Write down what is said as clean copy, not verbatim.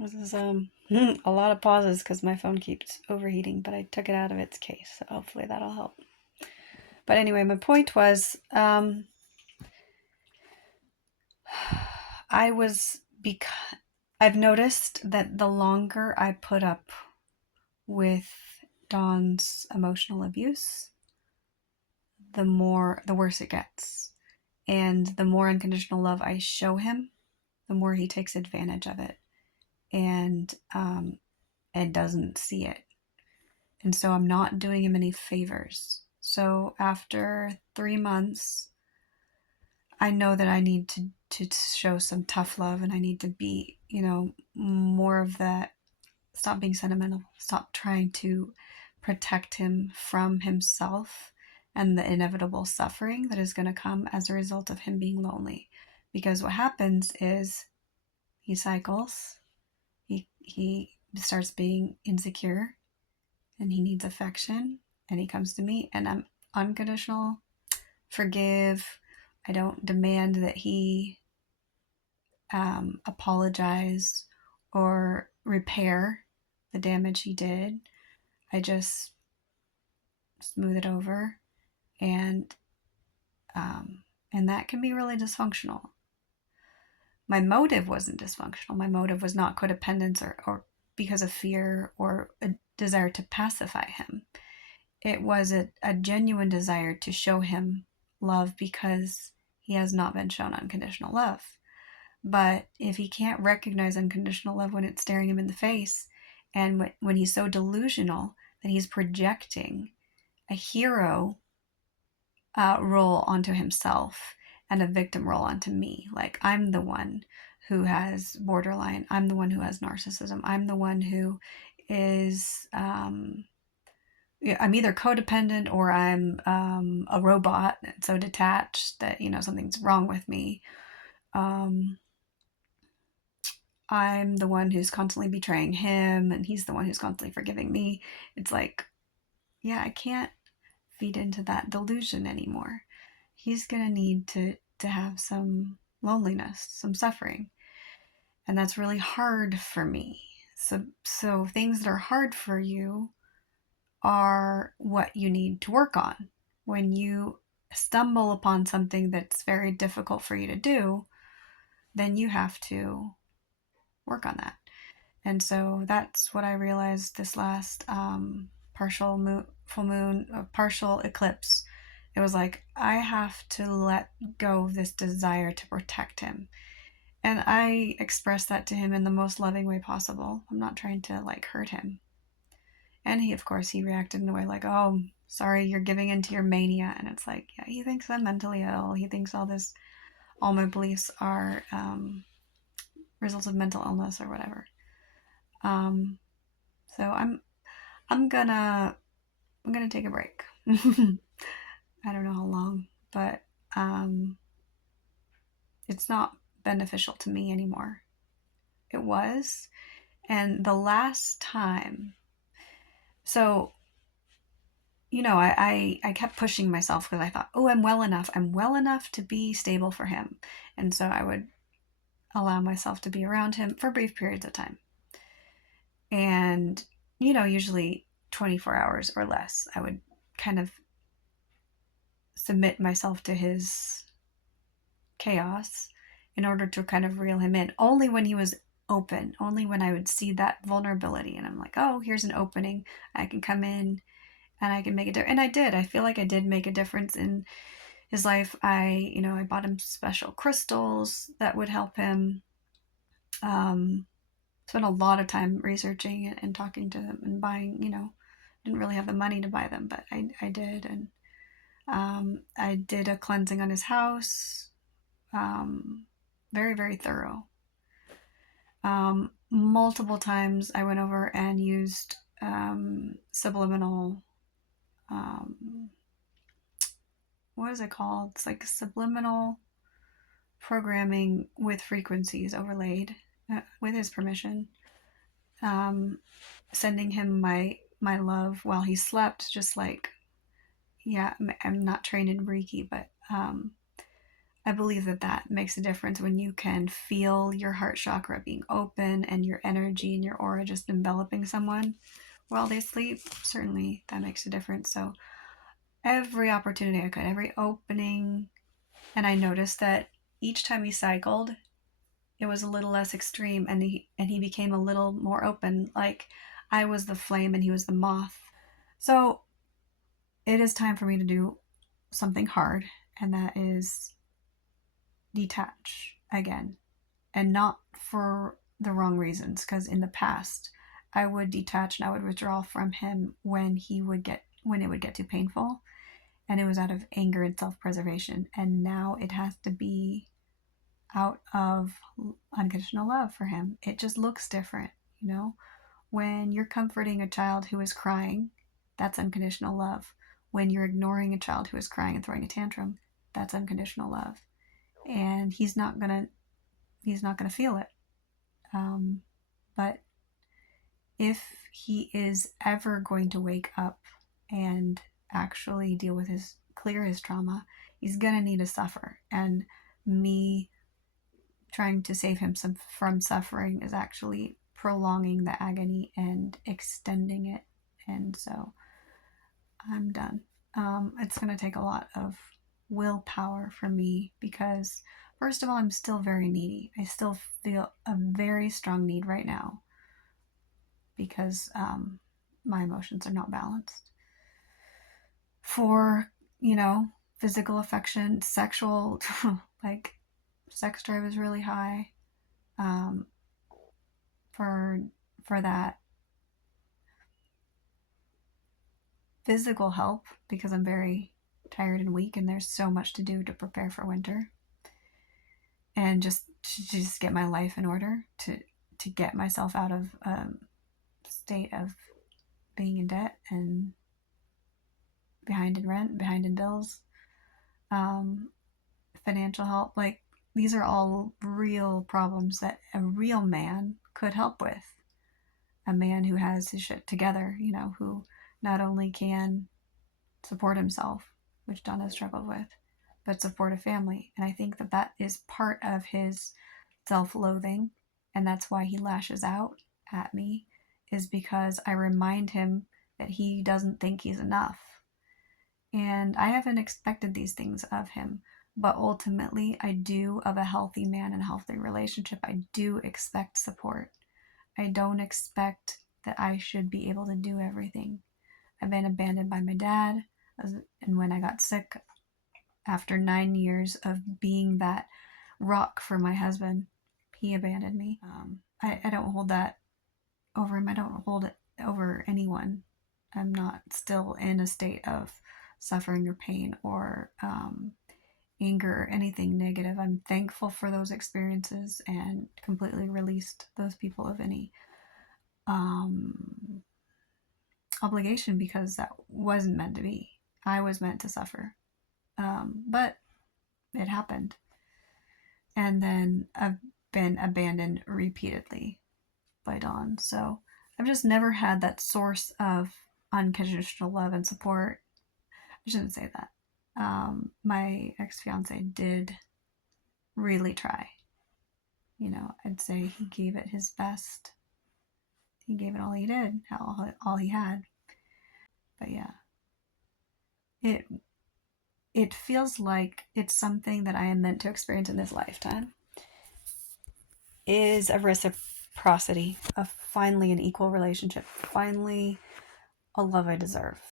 This is a lot of pauses because my phone keeps overheating, but I took it out of its case, so hopefully that'll help. But anyway, my point was, I was because I've noticed that the longer I put up with Don's emotional abuse, the worse it gets. And the more unconditional love I show him, the more he takes advantage of it and doesn't see it. And so I'm not doing him any favors. So after 3 months, I know that I need to show some tough love, and I need to be, more of that. Stop being sentimental. Stop trying to protect him from himself and the inevitable suffering that is going to come as a result of him being lonely. Because what happens is he cycles, he starts being insecure, and he needs affection, and he comes to me, and I'm unconditional, forgive. I don't demand that he apologize or repair the damage he did. I just smooth it over, and and that can be really dysfunctional. My motive wasn't dysfunctional. My motive was not codependence or because of fear or a desire to pacify him. It was a genuine desire to show him love because he has not been shown unconditional love. But if he can't recognize unconditional love when it's staring him in the face, and when he's so delusional that he's projecting a hero role onto himself and a victim role onto me, like I'm the one who has borderline, I'm the one who has narcissism, I'm the one who is I'm either codependent or I'm a robot, so detached that something's wrong with me. Um, I'm the one who's constantly betraying him, and he's the one who's constantly forgiving me. It's like, yeah, I can't feed into that delusion anymore. He's gonna need to have some loneliness, some suffering, and that's really hard for me. So things that are hard for you are what you need to work on. When you stumble upon something that's very difficult for you to do, then you have to work on that. And so that's what I realized this last partial moon, full moon, partial eclipse. It was like, I have to let go of this desire to protect him. And I expressed that to him in the most loving way possible. I'm not trying to hurt him. And he, of course, he reacted in a way like, oh, sorry, you're giving into your mania. And it's like, yeah, he thinks I'm mentally ill. He thinks all my beliefs are results of mental illness or whatever. Um, so I'm gonna take a break. I don't know how long, but it's not beneficial to me anymore. It was, and the last time, so I kept pushing myself because I thought, oh, I'm well enough. I'm well enough to be stable for him. And so I would allow myself to be around him for brief periods of time. And, usually 24 hours or less, I would kind of submit myself to his chaos in order to kind of reel him in. Only when he was open, only when I would see that vulnerability. And I'm like, oh, here's an opening. I can come in and I can make a difference. And I did. I feel like I did make a difference in his life. I bought him special crystals that would help him. Spent a lot of time researching and talking to them and buying. Didn't really have the money to buy them, but I did. And I did a cleansing on his house. Very, very thorough. Multiple times I went over and used subliminal, what is it called? It's like subliminal programming with frequencies overlaid with his permission. Sending him my love while he slept, just like, yeah, I'm not trained in Reiki, but I believe that that makes a difference when you can feel your heart chakra being open and your energy and your aura just enveloping someone while they sleep. Certainly that makes a difference. So every opportunity I could, every opening, and I noticed that each time he cycled, it was a little less extreme, and he became a little more open, like I was the flame and he was the moth. So it is time for me to do something hard, and that is detach again, and not for the wrong reasons, because in the past I would detach and I would withdraw from him when it would get too painful, and it was out of anger and self-preservation, and now it has to be out of unconditional love for him. It just looks different, you know? When you're comforting a child who is crying, that's unconditional love. When you're ignoring a child who is crying and throwing a tantrum, that's unconditional love. And he's not gonna feel it. Um, but if he is ever going to wake up and actually deal with clear his trauma, he's gonna need to suffer. And me trying to save him from suffering is actually prolonging the agony and extending it. And so I'm done. It's going to take a lot of willpower for me because, first of all, I'm still very needy. I still feel a very strong need right now because my emotions are not balanced. For, you know, physical affection, sexual, like, sex drive is really high. Um, for that physical help because I'm very tired and weak and there's so much to do to prepare for winter and just to just get my life in order to get myself out of state of being in debt and behind in rent, behind in bills, um, financial help. Like, these are all real problems that a real man could help with. A man who has his shit together, you know, who not only can support himself, which Don has struggled with, but support a family. And I think that that is part of his self loathing. And that's why he lashes out at me, is because I remind him that he doesn't think he's enough. And I haven't expected these things of him. But ultimately, I do, of a healthy man and a healthy relationship, I do expect support. I don't expect that I should be able to do everything. I've been abandoned by my dad, and when I got sick, after 9 years of being that rock for my husband, he abandoned me. I don't hold that over him. I don't hold it over anyone. I'm not still in a state of suffering or pain or anger or anything negative. I'm thankful for those experiences and completely released those people of any um, obligation because that wasn't meant to be. I was meant to suffer. But it happened. And then I've been abandoned repeatedly by Dawn. So I've just never had that source of unconditional love and support. I shouldn't say that. My ex fiance did really try. You know, I'd say he gave it his best. He gave it all he did, all he had. But yeah, it it feels like it's something that I am meant to experience in this lifetime. Is a reciprocity of finally an equal relationship, finally a love I deserve.